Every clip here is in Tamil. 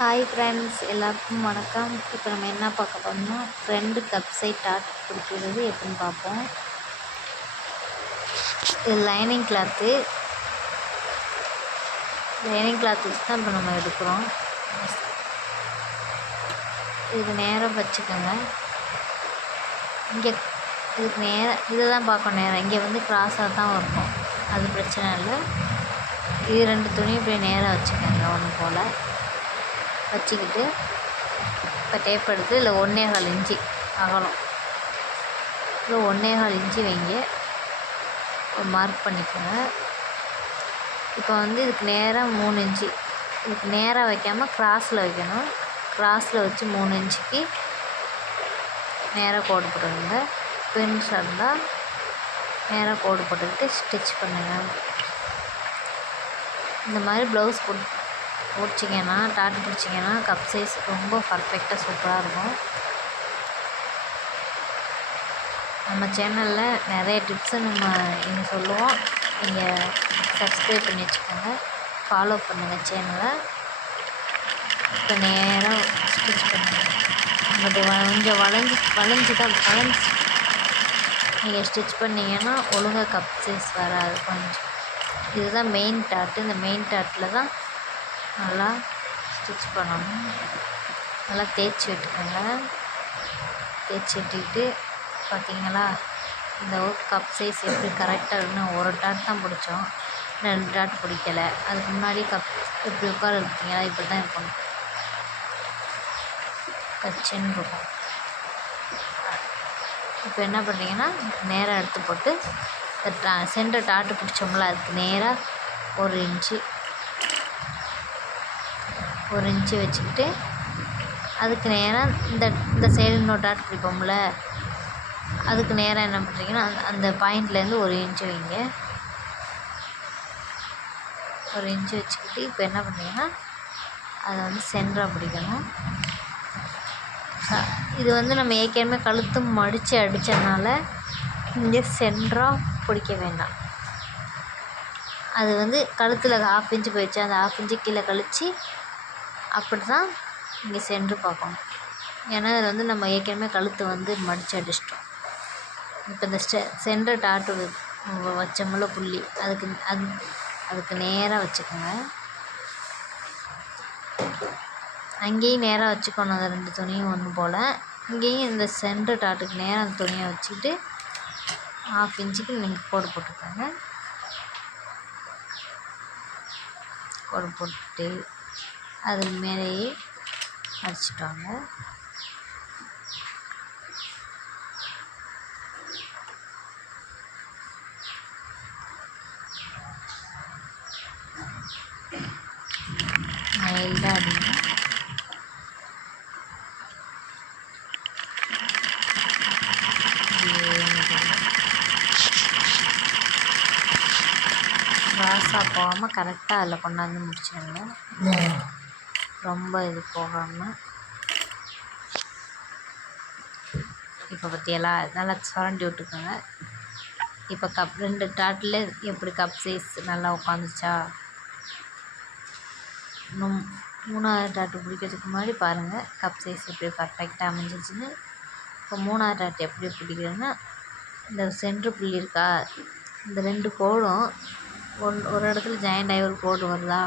ஹாய் ஃப்ரெண்ட்ஸ் எல்லாருக்கும் வணக்கம். இப்போ நம்ம என்ன பார்க்க போகிறோம்னா ஃப்ரெண்டு கப் சைட் டாட் பிடிக்கிறது எப்படின்னு பார்ப்போம். இது லைனிங் கிளாத்து லைனிங் கிளாத் வச்சு தான் இப்போ நம்ம எடுக்கிறோம். இதுக்கு நேரம் வச்சுக்கோங்க. இங்கே இதுக்கு நேரம் இதை தான் பார்க்கணும் நேரம். இங்கே வந்து க்ராஸாக தான் இருக்கும் அது பிரச்சனை இல்லை. இது ரெண்டு துணி இப்படி நேராக வச்சுக்கோங்க ஒன்று போல். வச்சுக்கிட்டு இப்போ டேப் எடுத்து இல்லை ஒன்றே கால் இன்ச்சு அகலம். இல்லை ஒன்றே கால் இன்ச்சு வைங்க. மார்க் பண்ணிக்கோங்க. இப்போ வந்து இதுக்கு நேராக மூணு இன்ச்சு. இதுக்கு நேராக வைக்காமல் கிராஸில் வைக்கணும். க்ராஸில் வச்சு மூணு இன்ச்சுக்கு நேராக கோடு போட்டுருங்க பின்ஸ் இருந்தால் நேராக கோடு போட்டுக்கிட்டு ஸ்டிச் பண்ணுங்கள் இந்த மாதிரி ப்ளவுஸ் கொடு பிடிச்சிங்கன்னா டாட் பிடிச்சிங்கன்னா கப் சைஸ் ரொம்ப பர்ஃபெக்டாக சூப்பராக இருக்கும். நம்ம சேனலில் நிறைய டிப்ஸை நம்ம இங்கே சொல்லுவோம். நீங்கள் சப்ஸ்கிரைப் பண்ணி வச்சுக்கோங்க. ஃபாலோ பண்ணுங்கள் சேனலை இப்போ நேராக ஸ்டிச் பண்ணுங்கள் உங்கள்கிட்ட கொஞ்சம் வளைஞ்சி வளைஞ்சி தான் வளைஞ்சி. நீங்கள் ஸ்டிச் பண்ணிங்கன்னா ஒழுங்காக கப் சைஸ் வராது. கொஞ்சம். இதுதான் மெயின் டாட்டு. இந்த மெயின் டாட்டில் தான் நல்லா ஸ்டிச் பண்ணணும். நல்லா தேய்ச்சி விட்டுக்கோங்க தேய்ச்சி விட்டுக்கிட்டு பார்த்தீங்களா இந்த ஒர்க் கப் சைஸ் எப்படி கரெக்டாக இருக்குன்னு ஒரு டாட் தான் பிடிச்சோம். ரெண்டு டாட் பிடிக்கல. அதுக்கு முன்னாடி கப் இப்படி உட்கார இருக்கீங்களா இப்படி தான் இருக்கணும். கச்சின்னு இருக்கும். இப்போ என்ன பண்ணுறீங்கன்னா நேராக எடுத்து போட்டு சென்டர் டாட்டு பிடிச்சோம்ல அதுக்கு நேராக ஒரு இன்ச்சு ஒரு இன்ச்சு வச்சுக்கிட்டு அதுக்கு நேராக இந்த இந்த சைடு இன்னொரு டாட் பிடிப்போம்ல அதுக்கு நேராக என்ன பண்ணுறீங்கன்னா அந்த அந்த பாயிண்ட்லேருந்து ஒரு இன்ச்சு வைங்க. ஒரு இன்ச்சு வச்சுக்கிட்டு இப்போ என்ன பண்ணுறீங்கன்னா அதை வந்து சென்டராக பிடிக்கணும். இது வந்து நம்ம ஏற்கனவே கழுத்து மடித்து அடித்ததுனால இங்கே சென்டராக பிடிக்க வேண்டாம். அது வந்து கழுத்தில் ஹாஃப் இன்ச்சு போயிடுச்சு. அந்த ஹாஃப் இன்ச்சு கீழே கழித்து அப்படி தான் இங்கே சென்று பார்க்கணும். ஏன்னா இதில் வந்து நம்ம ஏற்கனவே கழுத்து வந்து மடித்து அடிச்சிட்டோம். இப்போ இந்த ஸ்டெ சென்டர் டாட்டு வச்சோம்ல புள்ளி அதுக்கு அது அதுக்கு நேராக வச்சுக்கோங்க. அங்கேயும் நேராக வச்சுக்கணும் அந்த ரெண்டு துணியும் ஒன்று போல். இங்கேயும் இந்த சென்டர் டாட்டுக்கு நேராக அந்த துணியை வச்சுக்கிட்டு ஹாஃப் இன்ச்சுக்கு நீங்கள் கோடு போட்டுக்கோங்க. கோடு போட்டு அது மேலேயே அடிச்சிட்டு வாங்க மைல்டாக அடிங்க கிராஸாக போகாமல் கரெக்டாக அதில் கொண்டாந்து முடிச்சிடுங்க ரொம்ப இது போகாமல் இப்போ பற்றியெல்லாம் நல்லா சுரண்டி விட்டுக்கோங்க. இப்போ கப் ரெண்டு டாட்டில் எப்படி கப் சைஸ் நல்லா உட்காந்துச்சா இன்னும் மூணாவது டாட்டு பிடிக்கிறதுக்கு முன்னாடி பாருங்கள் கப் சைஸ் எப்படி பர்ஃபெக்டாக அமைஞ்சிச்சின்னு இப்போ மூணாவது டாட் எப்படி பிடிக்கிறதுன்னா இந்த சென்ட்ரு புள்ளி இருக்கா? இந்த ரெண்டு கோடும் ஒன் ஒரு இடத்துல ஜாயிண்ட் ஆகி ஒரு கோடு வருதா?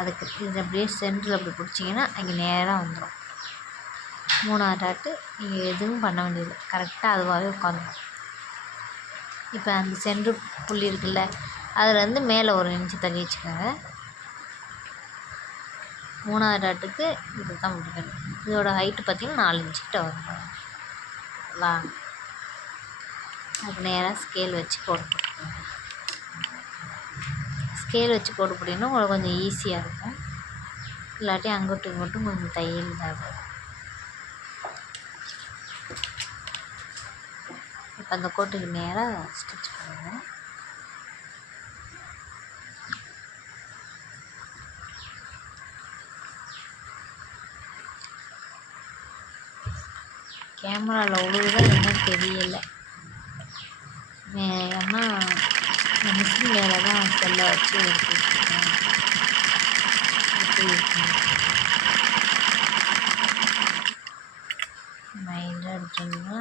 அதுக்கு இது அப்படியே சென்டரில் அப்படி பிடிச்சிங்கன்னா அங்கே நேராக வந்துடும். மூணாவது டாட்டு நீங்கள் எதுவும் பண்ண வேண்டியது கரெக்டாக அதுவாகவே உட்காந்துடும் இப்போ அந்த சென்ட்ரு புள்ளி இருக்குல்ல அதில் மேலே ஒரு இன்ச்சு தள்ளி வச்சுக்கோங்க. மூணாவது டாட்டுக்கு இது தான் பிடிக்கணும் இதோட ஹைட்டு பார்த்திங்கன்னா நாலு இன்ச்சுக்கிட்ட வரும். அதுக்கு நேராக ஸ்கேல் வச்சு போட்டு ஸ்கேல் வச்சு போட்டு போட்டிங்கன்னா உங்களுக்கு கொஞ்சம் ஈஸியாக இருக்கும். இல்லாட்டி அங்கிட்டும் இங்கிட்டும் கொஞ்சம் தையல் தேவை இப்போ அந்த கோட்டுக்கு நேராக ஸ்டிச் பண்ணுவோம் கேமராவில் உழுவுதான் என்ன தெரியலை. ஏன்னா நான் வேலை தான் செல்லை வச்சு எடுத்துருக்கேன் மைண்டாக எடுத்துருங்களா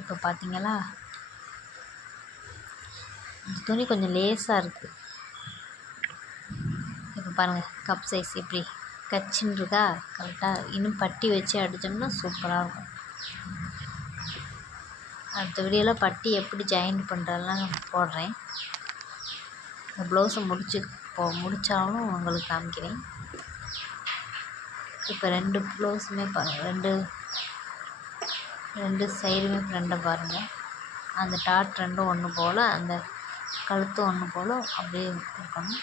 இப்போ பார்த்தீங்களா இந்த துணி கொஞ்சம் லேசாக இருக்குது இப்போ பாருங்கள் கப் சைஸ் எப்படி? கச்சின்னு இருக்கா? கரெக்டாக இன்னும் பட்டி வச்சு அடித்தோம்னா சூப்பராக இருக்கும். அடுத்த வீடியோவில் பட்டி எப்படி ஜாயின் பண்ணுறதெல்லாம் போடுறேன். இந்த ப்ளவுஸை முடிச்சு போ முடித்தாலும் உங்களுக்கு காமிக்கிறேன். இப்போ ரெண்டு ப்ளவுஸுமே பாருங்கள் ரெண்டு ரெண்டு சைடுமே ஃப்ரெண்டை பாருங்கள் அந்த டாட் ரெண்டும் ஒன்று போல் அந்த கழுத்து ஒன்று போல் அப்படியே இருக்கணும்.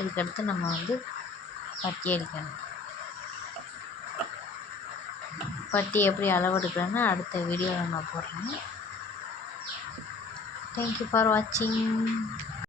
இதுக்கடுத்து நம்ம வந்து பட்டி அடிக்கணும். பட்டி எப்படி அளவெடுக்கிறேன்னு அடுத்த வீடியோவில் நான் போடுறேன் தேங்க்யூ ஃபார் வாட்சிங்